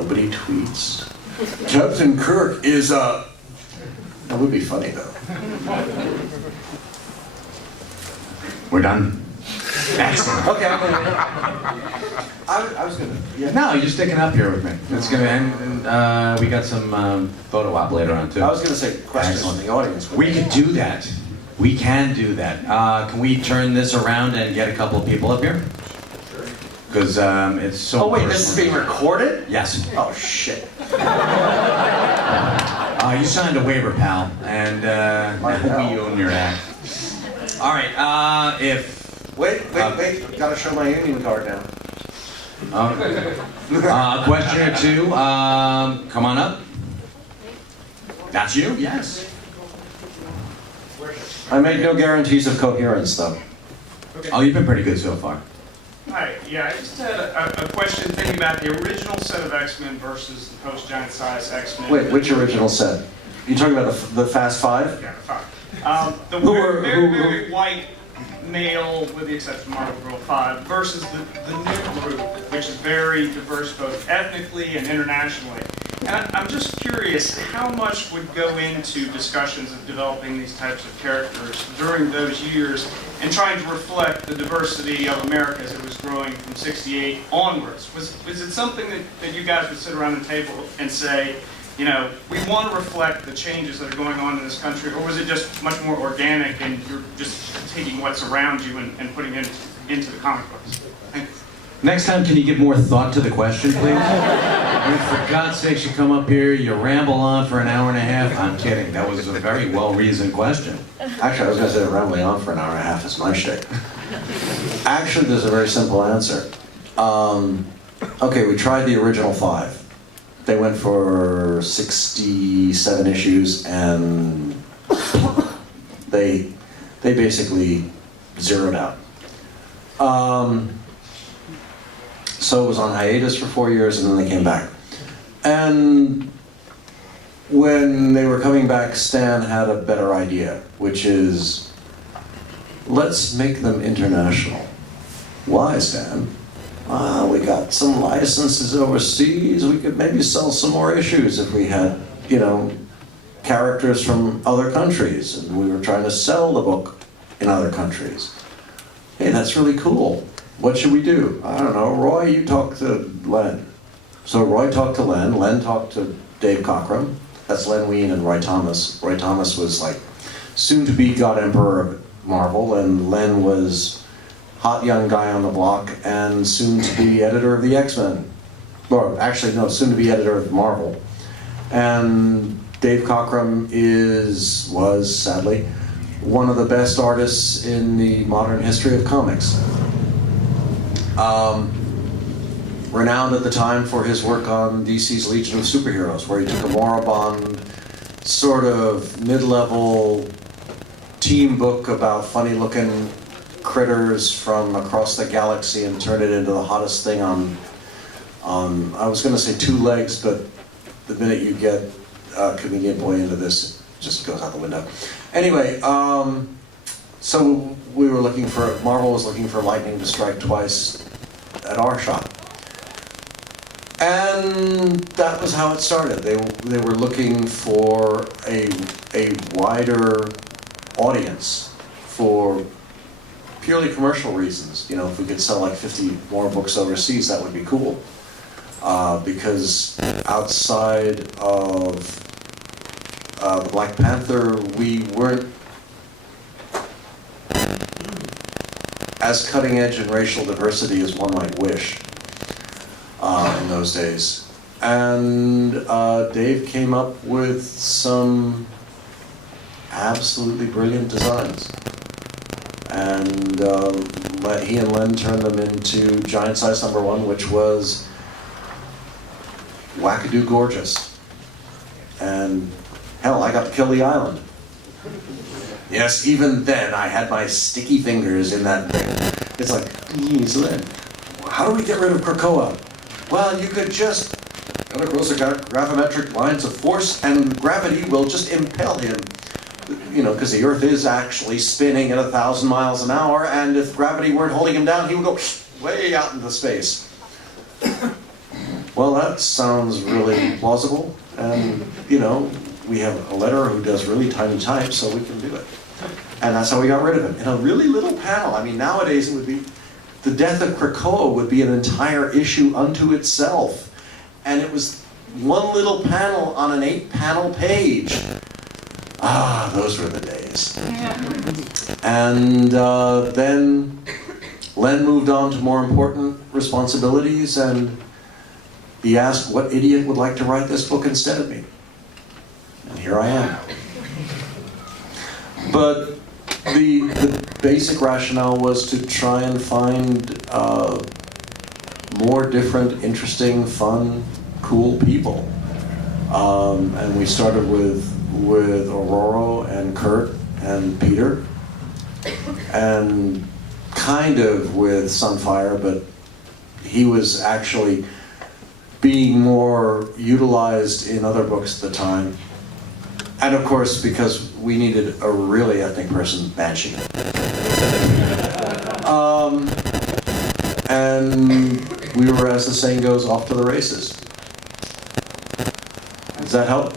Nobody tweets. Captain Kirk is a... That would be funny, though. We're done. Excellent. Okay, I was gonna... Yeah. No, you're sticking up here with me. It's gonna end. We got some photo op later on too. I was gonna say questions from the audience. We can do that. We can do that. Can we turn this around and get a couple of people up here? Sure. Because it's so. Oh wait, personal. this is being recorded? Yes. Oh shit. You signed a waiver, pal, and we own your act. All right. Wait. Gotta show my union card now. Question or two. Come on up. That's you? Yes. I make no guarantees of coherence, though. Okay. Oh, you've been pretty good so far. Hi, yeah, I just had a question thinking about the original set of X-Men versus the post-Giant Size X-Men. Wait, which original set? You talking about the Fast Five? Yeah, fine. The very white male, with the exception of Marvel Girl 5, versus the new group, which is very diverse both ethnically and internationally. And I'm just curious, how much would go into discussions of developing these types of characters during those years and trying to reflect the diversity of America as it was growing from '68 onwards? Was it something that you guys would sit around the table and say, you know, we want to reflect the changes that are going on in this country, or was it just much more organic and you're just taking what's around you and putting it into the comic books? Thank you. Next time, can you give more thought to the question, please? I mean, for God's sakes, you come up here, you ramble on for an hour and a half. I'm kidding. That was a very well-reasoned question. Actually, I was going to say that rambling on for an hour and a half is my shtick. Actually, there's a very simple answer. Okay, we tried the original 5. They went for 67 issues, and they basically zeroed out. So it was on hiatus for 4 years, and then they came back. And when they were coming back, Stan had a better idea, which is, let's make them international. Why, Stan? We got some licenses overseas. We could maybe sell some more issues if we had, you know, characters from other countries, and we were trying to sell the book in other countries. Hey, that's really cool. What should we do? I don't know. Roy, you talk to Len. So Roy talked to Len. Len talked to Dave Cockrum. That's Len Wein and Roy Thomas. Roy Thomas was like soon-to-be God Emperor of Marvel, and Len was hot young guy on the block and soon-to-be editor of the X-Men. Or actually, no, soon-to-be editor of Marvel. And Dave Cockrum was sadly one of the best artists in the modern history of comics. Renowned at the time for his work on DC's Legion of Superheroes, where he took a moribund, sort of mid-level team book about funny-looking critters from across the galaxy and turned it into the hottest thing on I was going to say 2 legs, but the minute you get Convenient Boy into this, it just goes out the window. Anyway, so we were looking for, Marvel was looking for lightning to strike twice at our shop. And that was how it started. They were looking for a wider audience for purely commercial reasons. You know, if we could sell like 50 more books overseas, that would be cool. Because outside of the Black Panther, we weren't as cutting edge in racial diversity as one might wish in those days. And Dave came up with some absolutely brilliant designs. And he and Len turned them into Giant Size #1, which was wackadoo gorgeous. And hell, I got to kill the island. Yes, even then I had my sticky fingers in that thing. It's like, geez, Len, how do we get rid of Krakoa? Well, you could just cut across the gravimetric lines of force and gravity will just impel him. You know, because the Earth is actually spinning at 1,000 miles an hour, and if gravity weren't holding him down, he would go way out into space. well, that sounds really plausible, and, you know, we have a letterer who does really tiny type, so we can do it. And that's how we got rid of him. In a really little panel. I mean, nowadays it would be, the death of Krakoa would be an entire issue unto itself. And it was one little panel on an 8-panel page. Ah, those were the days. And then Len moved on to more important responsibilities, and he asked what idiot would like to write this book instead of me. And here I am. But the basic rationale was to try and find more different, interesting, fun, cool people. And we started with Aurora and Kurt and Peter, and kind of with Sunfire, but he was actually being more utilized in other books at the time. And of course, because we needed a really ethnic person, Banshee. And we were, as the saying goes, off to the races. Does that help?